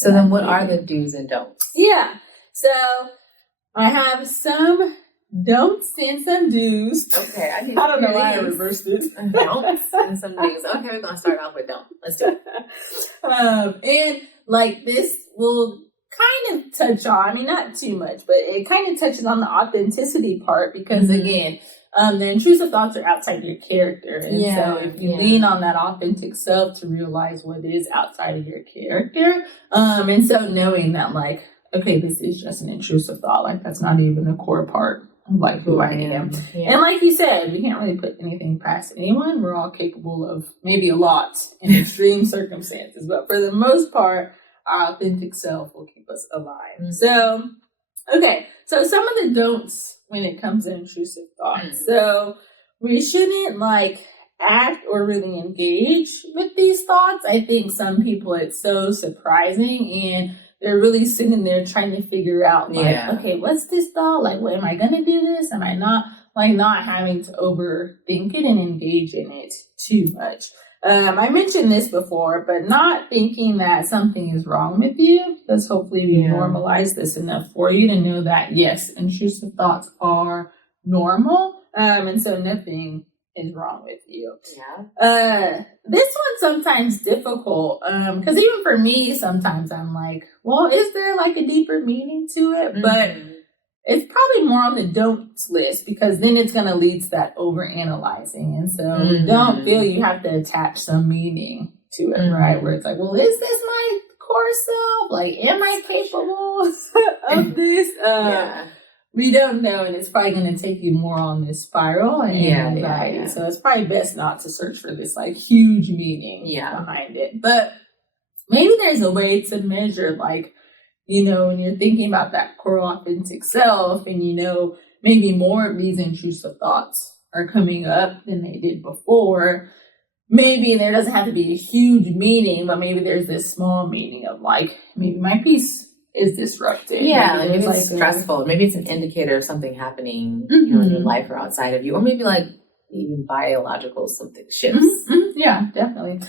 So then what are the do's and don'ts? Yeah. So I have some don'ts and some do's. Okay. I don't know why I reversed it. Don'ts and some do's. Okay, we're going to start off with don't. Let's do it. And like this will kind of touch on, I mean, not too much, but it kind of touches on the authenticity part because again, the intrusive thoughts are outside your character. And so if you lean on that authentic self to realize what is outside of your character, and so knowing that like, okay, this is just an intrusive thought, like that's not even a core part of like who I am. Yeah. And like you said, we can't really put anything past anyone. We're all capable of maybe a lot in extreme circumstances, but for the most part, our authentic self will keep us alive. So, okay. So some of the don'ts when it comes to intrusive thoughts. So we shouldn't like act or really engage with these thoughts. I think some people, it's so surprising and they're really sitting there trying to figure out like, okay, what's this thought? Like, what am I going to do this? Am I not? Like not having to overthink it and engage in it too much. I mentioned this before, but not thinking that something is wrong with you. Because hopefully we normalize this enough for you to know that, yes, intrusive thoughts are normal. And so nothing is wrong with you. Yeah. This one's sometimes difficult. Because even for me, sometimes I'm like, well, is there like a deeper meaning to it? But it's probably more on the don'ts list because then it's going to lead to that over-analyzing. And so don't feel you have to attach some meaning to it, right? Where it's like, well, is this my core self? Like, am I capable of this? We don't know. And it's probably going to take you more on this spiral and anxiety. So it's probably best not to search for this like huge meaning behind it. But maybe there's a way to measure like, you know, when you're thinking about that core authentic self and, you know, maybe more of these intrusive thoughts are coming up than they did before, maybe there doesn't have to be a huge meaning, but maybe there's this small meaning of like, maybe my peace is disrupted. Yeah, maybe it's stressful. Maybe it's an indicator of something happening, you know, in your life or outside of you. Or maybe like even biological something shifts. Yeah, definitely.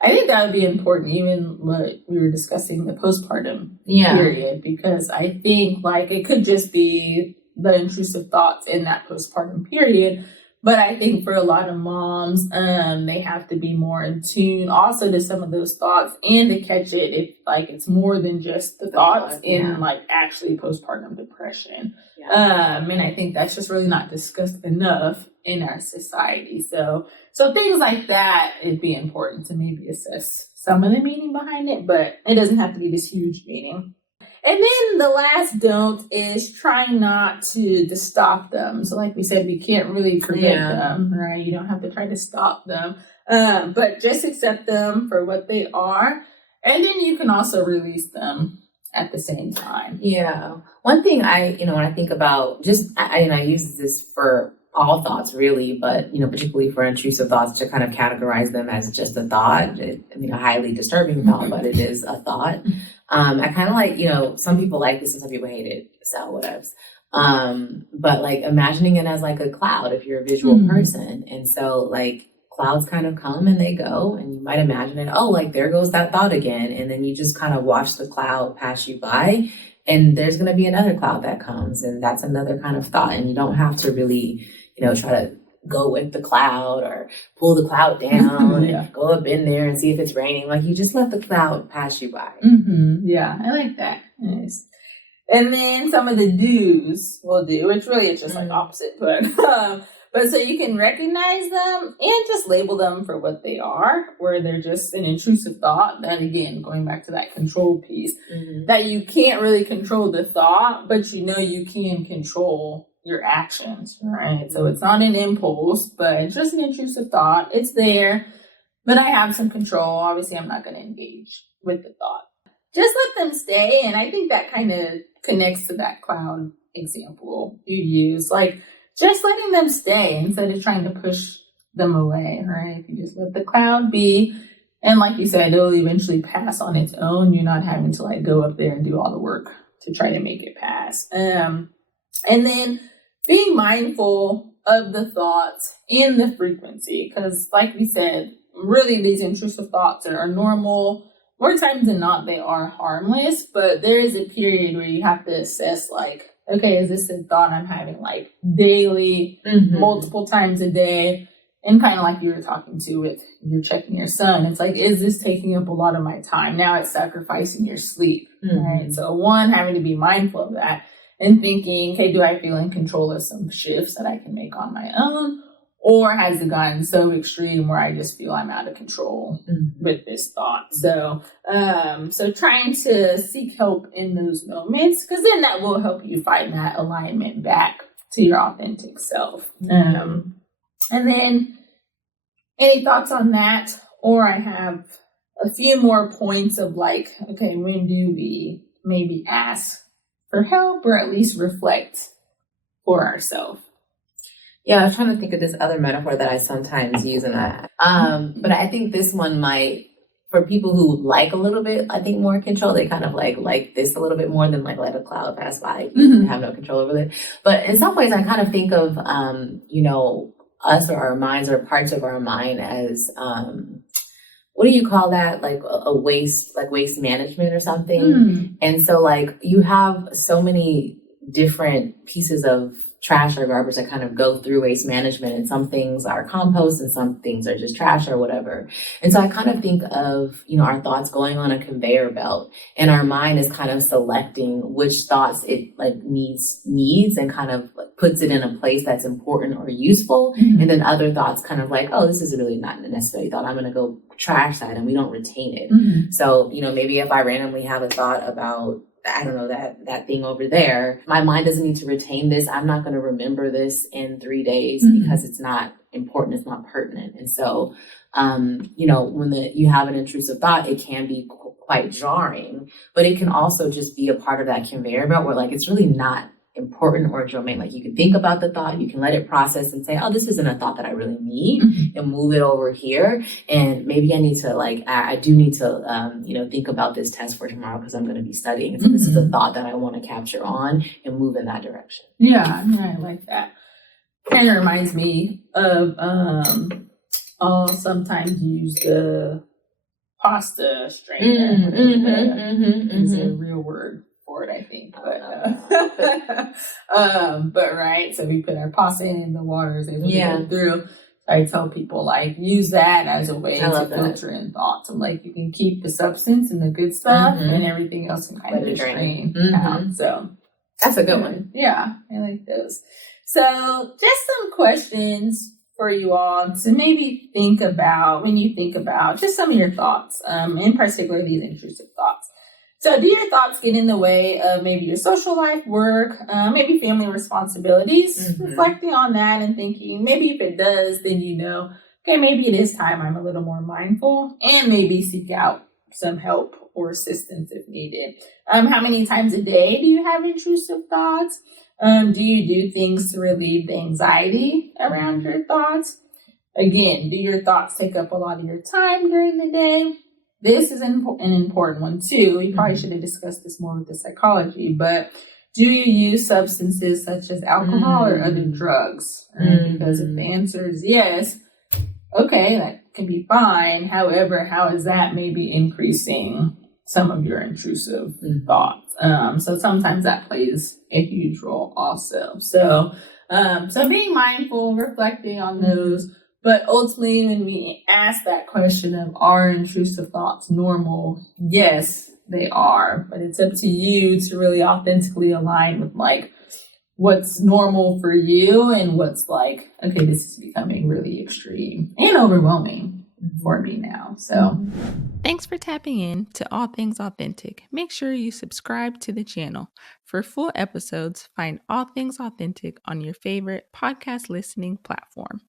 I think that would be important, even what we were discussing, the postpartum period, because I think like it could just be the intrusive thoughts in that postpartum period. But I think for a lot of moms, they have to be more in tune also to some of those thoughts and to catch it if like it's more than just the thoughts in like actually postpartum depression. And I think that's just really not discussed enough in our society. So things like that, it'd be important to maybe assess some of the meaning behind it, but it doesn't have to be this huge meaning. And then the last don't is trying not to stop them. So like we said, we can't really prevent them, right? You don't have to try to stop them, but just accept them for what they are. And then you can also release them at the same time. Yeah. One thing when I think about I use this for all thoughts really, but, you know, particularly for intrusive thoughts to kind of categorize them as just a thought. A highly disturbing thought, but it is a thought. I kind of like, you know, some people like this and some people hate it. So whatevs. But like imagining it as like a cloud if you're a visual person. And so like clouds kind of come and they go and you might imagine it. Oh, like there goes that thought again. And then you just kind of watch the cloud pass you by and there's going to be another cloud that comes and that's another kind of thought. And you don't have to really, you know, try to go with the cloud or pull the cloud down and go up in there and see if it's raining. Like you just let the cloud pass you by. Yeah, I like that. Nice. And then some of the do's we'll do, which really is just like opposite, but so you can recognize them and just label them for what they are, where they're just an intrusive thought. That again, going back to that control piece, that you can't really control the thought, but you know you can control your actions, right? So it's not an impulse, but it's just an intrusive thought. It's there, but I have some control. Obviously, I'm not going to engage with the thought. Just let them stay. And I think that kind of connects to that cloud example you use. Like, just letting them stay instead of trying to push them away, right? If you just let the cloud be, and like you said, it'll eventually pass on its own. You're not having to like go up there and do all the work to try to make it pass. And then being mindful of the thoughts and the frequency, because like we said, really these intrusive thoughts are normal. more times than not, they are harmless, but there is a period where you have to assess, like, okay, is this a thought I'm having like daily, multiple times a day? And kind of like you were talking to with you're checking your son, it's like, is this taking up a lot of my time? Now it's sacrificing your sleep, right? So one, having to be mindful of that and thinking, okay, do I feel in control of some shifts that I can make on my own? Or has it gotten so extreme where I just feel I'm out of control with this thought? So, so trying to seek help in those moments, because then that will help you find that alignment back to your authentic self. And then any thoughts on that? Or I have a few more points of like, okay, when do we maybe ask for help or at least reflect for ourselves? Yeah, I was trying to think of this other metaphor that I sometimes use in that. But I think this one might, for people who like a little bit, I think more control, they kind of like this a little bit more than like let a cloud pass by. You have no control over it. But in some ways, I kind of think of, us or our minds or parts of our mind as, what do you call that? Like a waste, like waste management or something. And so like you have so many different pieces of trash or garbage that kind of go through waste management, and some things are compost and some things are just trash or whatever. And so I kind of think of, our thoughts going on a conveyor belt, and our mind is kind of selecting which thoughts it like needs and kind of like puts it in a place that's important or useful. And then other thoughts kind of like, oh, this is really not a necessary thought, I'm going to go trash that, and we don't retain it. So, maybe if I randomly have a thought about, I don't know, that thing over there, my mind doesn't need to retain this. I'm not going to remember this in 3 days because it's not important. It's not pertinent. And so, when you have an intrusive thought, it can be quite jarring, but it can also just be a part of that conveyor belt where like, it's really not important or germane. Like you can think about the thought, you can let it process and say, oh, this isn't a thought that I really need, and move it over here. And maybe I need to I do need to, think about this test for tomorrow because I'm going to be studying. So this is a thought that I want to capture on and move in that direction. Yeah, I like that. Kind of reminds me of, I'll sometimes use the pasta strainer. Is a real word for it, I think, but right, so we put our pasta in the waters and we go through. I tell people like use that as a way to filter in thoughts. I'm like, you can keep the substance and the good stuff, and everything else can kind of drain out. So that's a good one. Yeah, I like those. So just some questions for you all to maybe think about when you think about just some of your thoughts, in particular these intrusive thoughts. So do your thoughts get in the way of maybe your social life, work, maybe family responsibilities? Reflecting on that and thinking, maybe if it does, then okay, maybe it is time I'm a little more mindful, and maybe seek out some help or assistance if needed. How many times a day do you have intrusive thoughts? Do you do things to relieve the anxiety around your thoughts? Again, do your thoughts take up a lot of your time during the day? This is an important one too. We probably should have discussed this more with the psychology, but do you use substances such as alcohol or other drugs? Because if the answer is yes, okay, that can be fine. However, how is that maybe increasing some of your intrusive thoughts? So sometimes that plays a huge role also. So being mindful, reflecting on those. But ultimately, when we ask that question of are intrusive thoughts normal? Yes, they are. But it's up to you to really authentically align with like what's normal for you and what's like, okay, this is becoming really extreme and overwhelming for me now. So thanks for tapping in to All Things Authentic. Make sure you subscribe to the channel. For full episodes, find All Things Authentic on your favorite podcast listening platform.